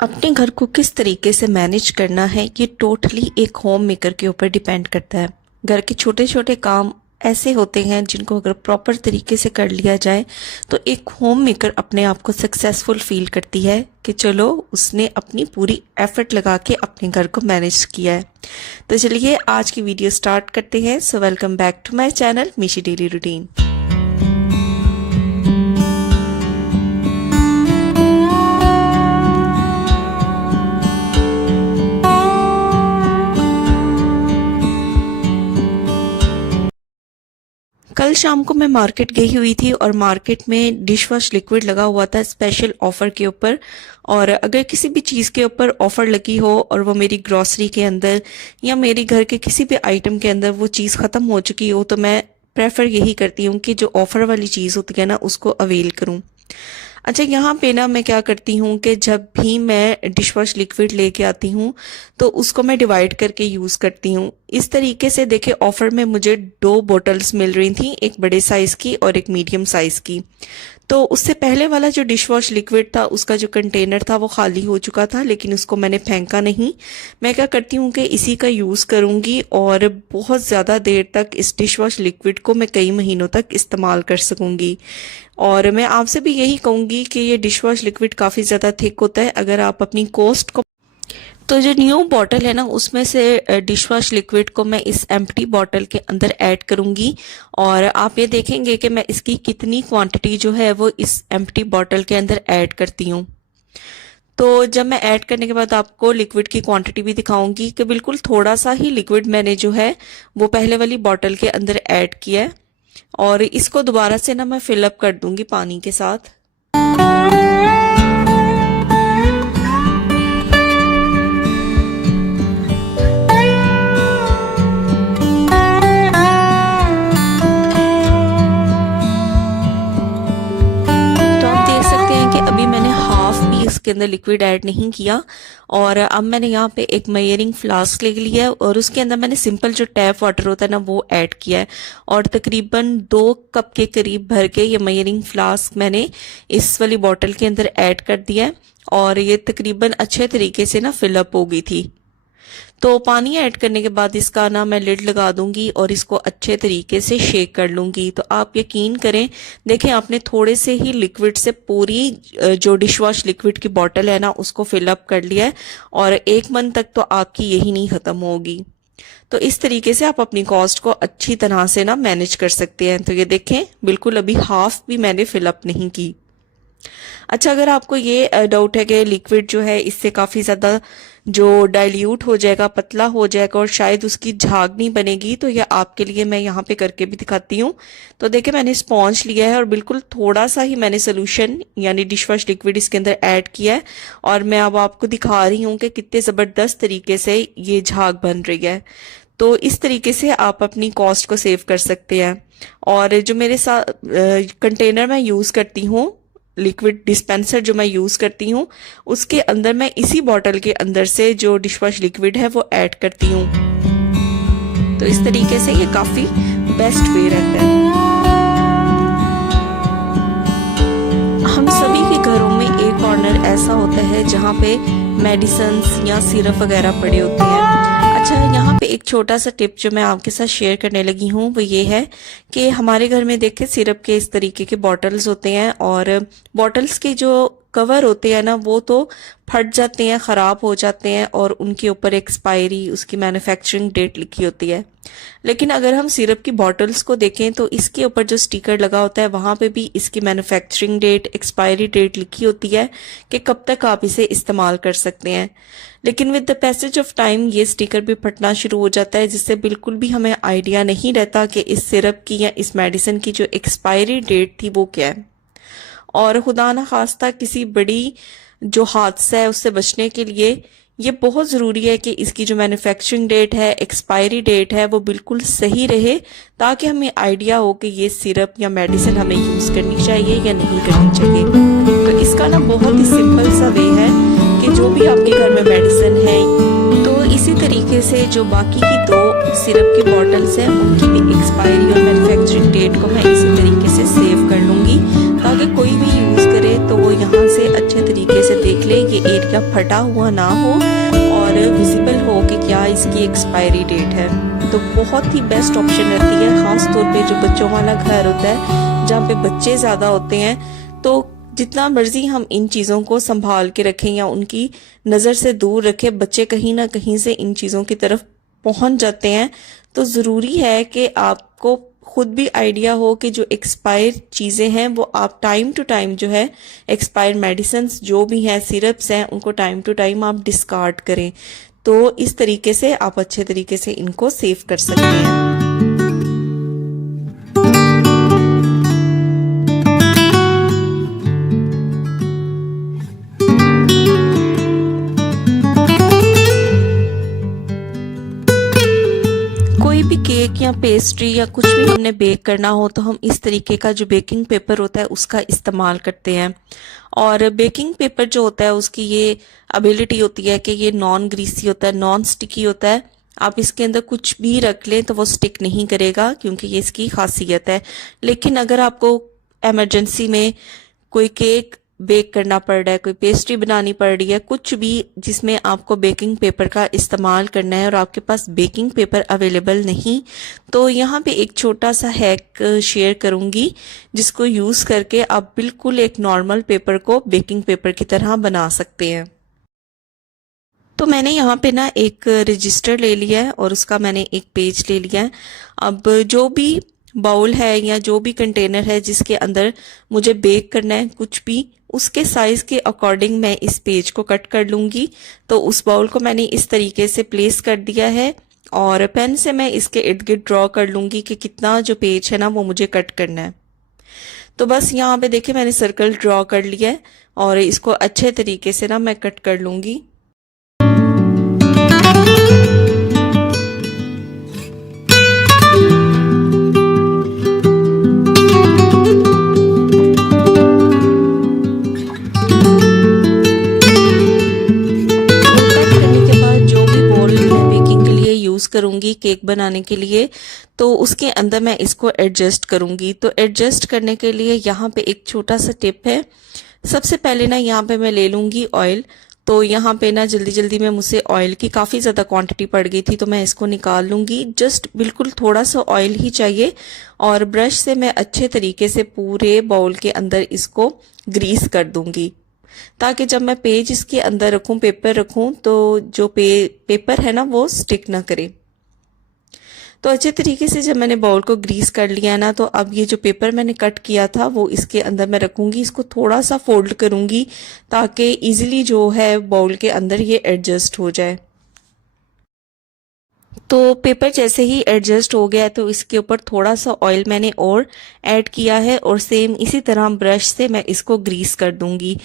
अपने घर को किस तरीके से मैनेज करना है ये टोटली एक होम मेकर के ऊपर डिपेंड करता है। घर के छोटे छोटे काम ऐसे होते हैं जिनको अगर प्रॉपर तरीके से कर लिया जाए तो एक होम मेकर अपने आप को सक्सेसफुल फील करती है कि चलो उसने अपनी पूरी एफर्ट लगा के अपने घर को मैनेज किया है। तो चलिए आज की वीडियो स्टार्ट करते हैं। So welcome back to my channel Meeshi daily routine. कल शाम को मैं मार्केट गई हुई थी और मार्केट में डिश वॉश लिक्विड लगा हुआ था स्पेशल ऑफर के ऊपर। और अगर किसी भी चीज़ के ऊपर ऑफर लगी हो और वो मेरी ग्रॉसरी के अंदर या मेरे घर के किसी भी आइटम के अंदर वो चीज़ ख़त्म हो चुकी हो तो मैं प्रेफर यही करती हूँ कि जो ऑफर वाली चीज़ होती है ना उसको अवेल करूँ। अच्छा, यहाँ पे ना मैं क्या करती हूँ कि जब भी मैं डिश वॉश लिक्विड लेके आती हूँ तो उसको मैं डिवाइड करके यूज़ करती हूँ। इस तरीके से देखे ऑफर में मुझे 2 बॉटल्स मिल रही थी, एक बड़े साइज़ की और एक मीडियम साइज़ की। तो उससे पहले वाला जो डिश वॉश लिक्विड था उसका जो कंटेनर था वो खाली हो चुका था, लेकिन उसको मैंने फेंका नहीं। मैं क्या करती हूँ कि इसी का यूज़ करूँगी और बहुत ज़्यादा देर तक इस डिश वॉश लिक्विड को मैं कई महीनों तक इस्तेमाल कर सकूँगी। और मैं आपसे भी यही कहूँगी कि ये डिश वॉश लिक्विड काफ़ी ज़्यादा थिक होता है। अगर आप अपनी कॉस्ट को तो जो न्यू बॉटल है ना उसमें से डिश वॉश लिक्विड को मैं इस एम्प्टी बॉटल के अंदर ऐड करूंगी और आप ये देखेंगे कि मैं इसकी कितनी क्वांटिटी जो है वो इस एम्प्टी बॉटल के अंदर ऐड करती हूँ। तो जब मैं ऐड करने के बाद आपको लिक्विड की क्वांटिटी भी दिखाऊंगी कि बिल्कुल थोड़ा सा ही लिक्विड मैंने जो है वो पहले वाली बॉटल के अंदर ऐड किया है और इसको दोबारा से ना मैं फिलअप कर दूंगी पानी के साथ। इसके अंदर लिक्विड ऐड नहीं किया और अब मैंने यहाँ पे एक मेजरिंग फ्लास्क ले लिया है और उसके अंदर मैंने सिंपल जो टैप वाटर होता है ना वो ऐड किया है और तकरीबन 2 कप के करीब भर के ये मेजरिंग फ्लास्क मैंने इस वाली बॉटल के अंदर ऐड कर दिया है और ये तकरीबन अच्छे तरीके से ना फिलअप हो गई थी। तो पानी ऐड करने के बाद इसका ना मैं लिड लगा दूंगी और इसको अच्छे तरीके से शेक कर लूंगी। तो आप यकीन करें, देखें आपने थोड़े से ही लिक्विड से पूरी जो डिश वॉश लिक्विड की बोतल है ना उसको फिलअप कर लिया है और 1 मंथ तक तो आपकी यही नहीं खत्म होगी। तो इस तरीके से आप अपनी कॉस्ट को अच्छी तरह से ना मैनेज कर सकते हैं। तो ये देखें बिल्कुल अभी हाफ भी मैंने फिलअप नहीं की। अच्छा, अगर आपको ये डाउट है कि लिक्विड जो है इससे काफ़ी ज़्यादा जो डाइल्यूट हो जाएगा, पतला हो जाएगा और शायद उसकी झाग नहीं बनेगी, तो ये आपके लिए मैं यहाँ पे करके भी दिखाती हूँ। तो देखिए मैंने स्पॉन्ज लिया है और बिल्कुल थोड़ा सा ही मैंने सोल्यूशन यानी डिश वॉश लिक्विड इसके अंदर ऐड किया है और मैं अब आपको दिखा रही हूँ कि कितने ज़बरदस्त तरीके से ये झाग बन रही है। तो इस तरीके से आप अपनी कॉस्ट को सेव कर सकते हैं। और जो मेरे साथ कंटेनर मैं यूज़ करती हूँ, लिक्विड डिस्पेंसर जो मैं यूज़ करती हूँ, उसके अंदर मैं इसी बॉटल के अंदर से जो डिश वॉश लिक्विड है वो ऐड करती हूँ। तो इस तरीके से ये काफ़ी बेस्ट वे रहता है। हम सभी के घरों में एक कॉर्नर ऐसा होता है जहाँ पे मेडिसिन्स या सिरप वगैरह पड़े होते हैं। अच्छा, यहाँ पे एक छोटा सा टिप जो मैं आपके साथ शेयर करने लगी हूँ वो ये है कि हमारे घर में देखें सिरप के इस तरीके के बॉटल्स होते हैं और बॉटल्स के जो कवर होते हैं ना वो तो फट जाते हैं, ख़राब हो जाते हैं और उनके ऊपर एक्सपायरी, उसकी मैन्युफैक्चरिंग डेट लिखी होती है। लेकिन अगर हम सिरप की बॉटल्स को देखें तो इसके ऊपर जो स्टिकर लगा होता है वहाँ पे भी इसकी मैन्युफैक्चरिंग डेट, एक्सपायरी डेट लिखी होती है कि कब तक आप इसे इस्तेमाल कर सकते हैं। लेकिन with the passage of time ये स्टिकर भी फटना शुरू हो जाता है, जिससे बिल्कुल भी हमें आइडिया नहीं रहता कि इस सिरप की या इस मेडिसिन की जो एक्सपायरी डेट थी वो क्या है। और खुदा न खास्ता किसी बड़ी जो हादसा है उससे बचने के लिए ये बहुत ज़रूरी है कि इसकी जो मैन्युफैक्चरिंग डेट है, एक्सपायरी डेट है, वो बिल्कुल सही रहे ताकि हमें आइडिया हो कि ये सिरप या मेडिसिन हमें यूज़ करनी चाहिए या नहीं करनी चाहिए। तो इसका ना बहुत ही सिंपल सा वे है कि जो भी आपके घर में मेडिसिन है, तो इसी तरीके से जो बाकी की 2 सिरप की बॉटल्स हैं उनकी भी एक्सपायरी और मैन्युफैक्चरिंग डेट को मैं इसी तरीके से सेव कर लूँगी ताकि कोई भी यूज़ करे तो वो यहाँ से अच्छे तरीके से देख ले ये एरिया फटा हुआ ना हो और विजिबल हो कि क्या इसकी एक्सपायरी डेट है। तो बहुत ही बेस्ट ऑप्शन रहती है, ख़ास तौर पे जो बच्चों वाला घर होता है जहाँ पे बच्चे ज़्यादा होते हैं। तो जितना मर्जी हम इन चीज़ों को संभाल के रखें या उनकी नज़र से दूर रखें, बच्चे कहीं ना कहीं से इन चीज़ों की तरफ पहुंच जाते हैं। तो ज़रूरी है कि आपको खुद भी आइडिया हो कि जो एक्सपायर चीज़ें हैं वो आप टाइम टू टाइम जो है, एक्सपायर मेडिसिन जो भी हैं, सिरप्स हैं, उनको टाइम टू टाइम आप डिस्कार्ड करें। तो इस तरीके से आप अच्छे तरीके से इनको सेव कर सकते हैं। कोई भी केक या पेस्ट्री या कुछ भी हमने बेक करना हो तो हम इस तरीके का जो बेकिंग पेपर होता है उसका इस्तेमाल करते हैं। और बेकिंग पेपर जो होता है उसकी ये एबिलिटी होती है कि ये नॉन ग्रीसी होता है, नॉन स्टिकी होता है। आप इसके अंदर कुछ भी रख लें तो वो स्टिक नहीं करेगा, क्योंकि ये इसकी खासियत है। लेकिन अगर आपको इमरजेंसी में कोई केक बेक करना पड़ रहा है, कोई पेस्ट्री बनानी पड़ रही है, कुछ भी जिसमें आपको बेकिंग पेपर का इस्तेमाल करना है और आपके पास बेकिंग पेपर अवेलेबल नहीं, तो यहाँ पे एक छोटा सा हैक शेयर करूंगी जिसको यूज़ करके आप बिल्कुल एक नॉर्मल पेपर को बेकिंग पेपर की तरह बना सकते हैं। तो मैंने यहाँ पे ना एक रजिस्टर ले लिया है और उसका मैंने एक पेज ले लिया है। अब जो भी बाउल है या जो भी कंटेनर है जिसके अंदर मुझे बेक करना है कुछ भी, उसके साइज के अकॉर्डिंग मैं इस पेज को कट कर लूंगी। तो उस बाउल को मैंने इस तरीके से प्लेस कर दिया है और पेन से मैं इसके इर्द गिर्द ड्रॉ कर लूंगी कि कितना जो पेज है ना वो मुझे कट करना है। तो बस यहाँ पे देखिए मैंने सर्कल ड्रॉ कर लिया है और इसको अच्छे तरीके से ना मैं कट कर लूंगी। करूंगी केक बनाने के लिए, तो उसके अंदर मैं इसको एडजस्ट करूंगी। तो एडजस्ट करने के लिए यहाँ पे एक छोटा सा टिप है। सबसे पहले ना यहाँ पे मैं ले लूंगी ऑयल। तो यहाँ पे ना जल्दी जल्दी में मुझसे ऑयल की काफ़ी ज़्यादा क्वांटिटी पड़ गई थी, तो मैं इसको निकाल लूंगी। जस्ट बिल्कुल थोड़ा सा ऑयल ही चाहिए और ब्रश से मैं अच्छे तरीके से पूरे बाउल के अंदर इसको ग्रीस कर दूंगी, ताकि जब मैं पेज इसके अंदर रखूं, पेपर रखूं, तो जो पेपर है ना वो स्टिक ना करे। तो अच्छे तरीके से जब मैंने बाउल को ग्रीस कर लिया ना, तो अब ये जो पेपर मैंने कट किया था वो इसके अंदर मैं रखूंगी। इसको थोड़ा सा फोल्ड करूंगी ताकि इजीली जो है बाउल के अंदर ये एडजस्ट हो जाए। तो पेपर जैसे ही एडजस्ट हो गया है तो इसके ऊपर थोड़ा सा ऑयल मैंने और ऐड किया है और सेम इसी तरह ब्रश से मैं इसको ग्रीस कर दूंगी।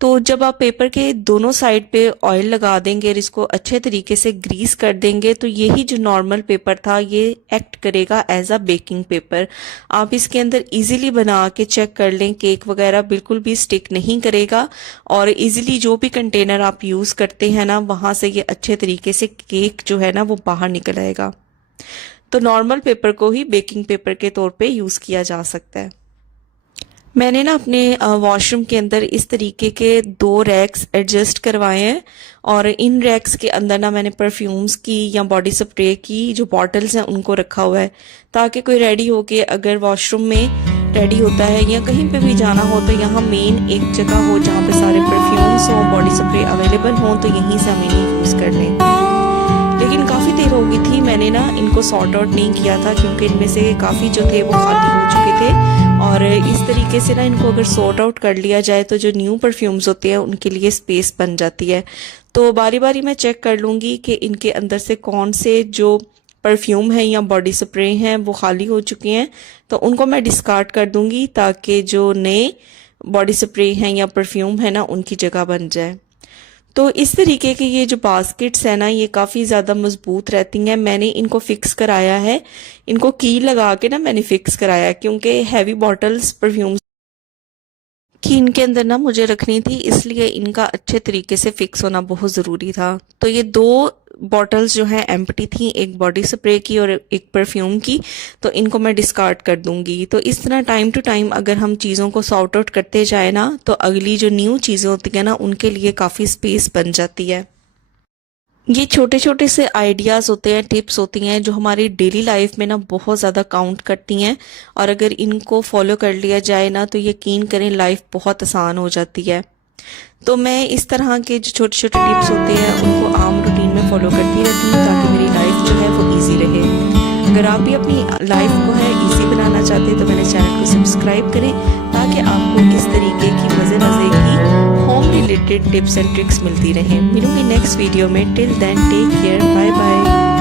तो जब आप पेपर के दोनों साइड पे ऑयल लगा देंगे और इसको अच्छे तरीके से ग्रीस कर देंगे, तो यही जो नॉर्मल पेपर था ये एक्ट करेगा एज अ बेकिंग पेपर। आप इसके अंदर इजीली बना के चेक कर लें, केक वगैरह बिल्कुल भी स्टिक नहीं करेगा और इजीली जो भी कंटेनर आप यूज़ करते हैं ना वहाँ से ये अच्छे तरीके से केक जो है ना वो बाहर निकल आएगा। तो नॉर्मल पेपर को ही बेकिंग पेपर के तौर पे यूज़ किया जा सकता है। मैंने ना अपने वॉशरूम के अंदर इस तरीके के 2 रैक्स एडजस्ट करवाए हैं और इन रैक्स के अंदर ना मैंने परफ्यूम्स की या बॉडी स्प्रे की जो बॉटल्स हैं उनको रखा हुआ है, ताकि कोई रेडी होके अगर वॉशरूम में रेडी होता है या कहीं पे भी जाना हो तो यहाँ मेन एक जगह हो जहाँ पे सारे परफ्यूम्स हों, बॉडी स्प्रे अवेलेबल हों, तो यहीं से हम इन्हें यूज़ कर लें। लेकिन काफ़ी देर हो गई थी, मैंने ना इनको सॉर्ट आउट नहीं किया था क्योंकि इनमें से काफ़ी जो थे वो खाली हो चुके थे। और इस तरीके से ना इनको अगर सॉर्ट आउट कर लिया जाए तो जो न्यू परफ्यूम्स होते हैं उनके लिए स्पेस बन जाती है। तो बारी बारी मैं चेक कर लूँगी कि इनके अंदर से कौन से जो परफ्यूम हैं या बॉडी स्प्रे हैं वो खाली हो चुके हैं, तो उनको मैं डिस्कार्ड कर दूँगी ताकि जो नए बॉडी स्प्रे हैं या परफ्यूम है ना उनकी जगह बन जाए। तो इस तरीके के ये जो बास्केट्स है ना ये काफ़ी ज़्यादा मजबूत रहती हैं। मैंने इनको फिक्स कराया है, इनको की लगा के ना मैंने फिक्स कराया, क्योंकि हैवी बॉटल्स परफ्यूम्स की इनके अंदर ना मुझे रखनी थी, इसलिए इनका अच्छे तरीके से फिक्स होना बहुत ज़रूरी था। तो ये 2 बॉटल्स जो हैं एम्प्टी थी, एक बॉडी स्प्रे की और एक परफ्यूम की, तो इनको मैं डिस्कार्ड कर दूंगी। तो इस तरह टाइम टू टाइम अगर हम चीज़ों को सॉर्ट आउट करते जाए ना, तो अगली जो न्यू चीज़ें होती हैं ना, उनके लिए काफ़ी स्पेस बन जाती है। ये छोटे छोटे से आइडियाज़ होते हैं, टिप्स होती हैं जो हमारी डेली लाइफ में ना बहुत ज़्यादा काउंट करती हैं, और अगर इनको फॉलो कर लिया जाए ना, तो यकीन करें लाइफ बहुत आसान हो जाती है। तो मैं इस तरह के जो छोटे छोटे टिप्स होते हैं उनको आम रूटीन में फॉलो करती रहती हूँ, ताकि मेरी लाइफ जो है वो ईजी रहे। अगर आप भी अपनी लाइफ को है ईजी बनाना चाहते हैं तो मेरे चैनल को सब्सक्राइब करें, ताकि आपको इस तरीके की मज़े मज़े की home related tips and tricks मिलती रहें। मिलूंगी नेक्स्ट वीडियो में। Till then take care, bye bye.